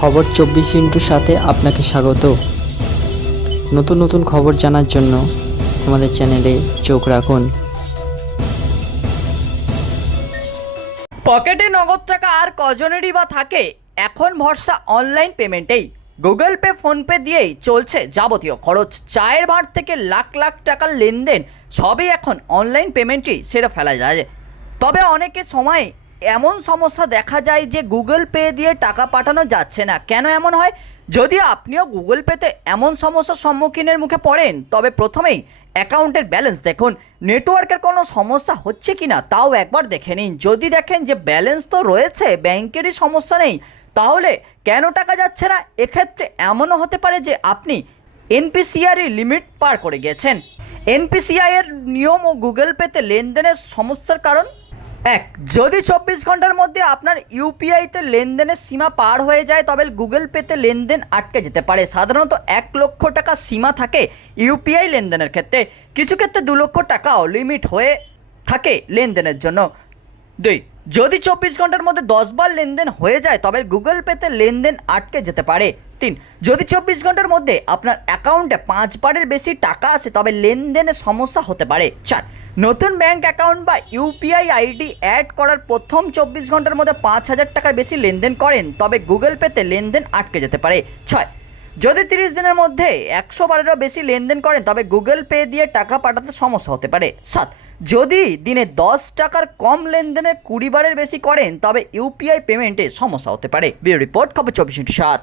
খবর 24 সাথে আপনাকে স্বাগত। নতুন নতুন খবর জানার জন্য আমাদের চ্যানেলে চোখ রাখুন। পকেটে নগদ টাকা আর কজনেরই বা থাকে, এখন ভরসা অনলাইন পেমেন্টেই। গুগল পে, ফোনপে দিয়েই চলছে যাবতীয় খরচ। চায়ের ভাঁড় থেকে লাখ লাখ টাকার লেনদেন সবই এখন অনলাইন পেমেন্টই সেরে ফেলা যায়। তবে অনেকের সময় এমন সমস্যা দেখা যায় যে গুগল পে দিয়ে টাকা পাঠানো যাচ্ছে না। কেন এমন হয়? যদি আপনিও গুগল পেতে এমন সমস্যার সম্মুখীনের মুখে পড়েন, তবে প্রথমেই অ্যাকাউন্টের ব্যালেন্স দেখুন। নেটওয়ার্কের কোনো সমস্যা হচ্ছে কি না তাও একবার দেখে নিন। যদি দেখেন যে ব্যালেন্স তো রয়েছে, ব্যাংকেরই সমস্যা নেই, তাহলে কেন টাকা যাচ্ছে না? এক্ষেত্রে এমনও হতে পারে যে আপনি এনপিসিআই লিমিট পার করে গেছেন। এনপিসিআই এর নিয়ম ও গুগল পেতে লেনদেনের সমস্যার কারণ: এক, যদি 24 ঘন্টার মধ্যে আপনার ইউপিআইতে লেনদেনের সীমা পার হয়ে যায়, তবে গুগল পেতে লেনদেন আটকে যেতে পারে। সাধারণত 1,00,000 টাকা সীমা থাকে ইউপিআই লেনদেনের ক্ষেত্রে, কিছু ক্ষেত্রে 2,00,000 টাকাও লিমিট হয়ে থাকে লেনদেনের জন্য। 2, যদি 24 ঘন্টার মধ্যে 10 বার লেনদেন হয়ে যায়, তবে গুগল পেতে লেনদেন আটকে যেতে পারে। 3, যদি 24 ঘন্টার মধ্যে আপনার অ্যাকাউন্টে 5 বারের বেশি টাকা আসে, তবে লেনদেনের সমস্যা হতে পারে। 4, নতুন ব্যাংক অ্যাকাউন্ট বা ইউপিআই আইডি অ্যাড করার প্রথম 24 ঘন্টার মধ্যে 5,000 টাকার বেশি লেনদেন করেন, তবে গুগল পেতে লেনদেন আটকে যেতে পারে। 6, যদি 30 দিনের মধ্যে 100 বারেরও বেশি লেনদেন করেন, তবে গুগল পে দিয়ে টাকা পাঠাতে সমস্যা হতে পারে। 7, যদি দিনে 10 টাকার কম লেনদেনের 20 বারের বেশি করেন, তবে ইউপিআই পেমেন্টে সমস্যা হতে পারে। ব্যুরো রিপোর্ট, খবর 24/7।